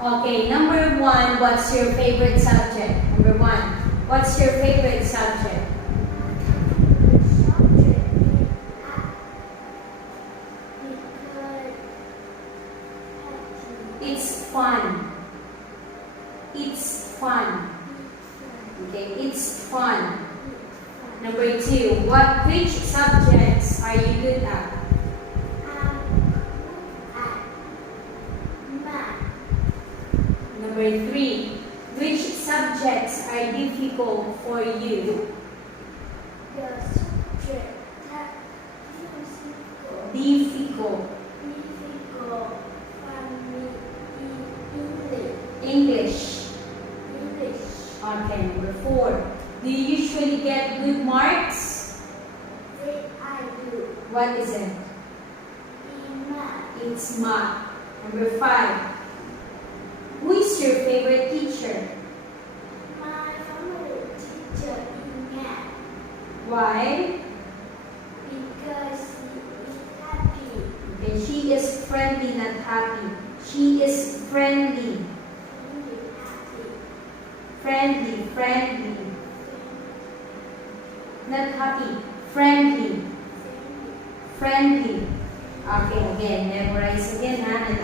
Okay, number one, what's your favorite subject? Number one, what's your favorite subject? It's fun. It's fun. Okay, it's fun. Number two, which subjects are you good at? Number three, which subjects are difficult for you? Difficult. English. Okay, number four. Do you usually get good marks? I do. What is it? Math. It's math. Number five. Who is your favorite teacher? My favorite teacher in math Why? because she is happy. Okay, she is friendly, not happy. She is friendly. Happy. Friendly. Not happy. Friendly. Okay, again. Memorize again, ha?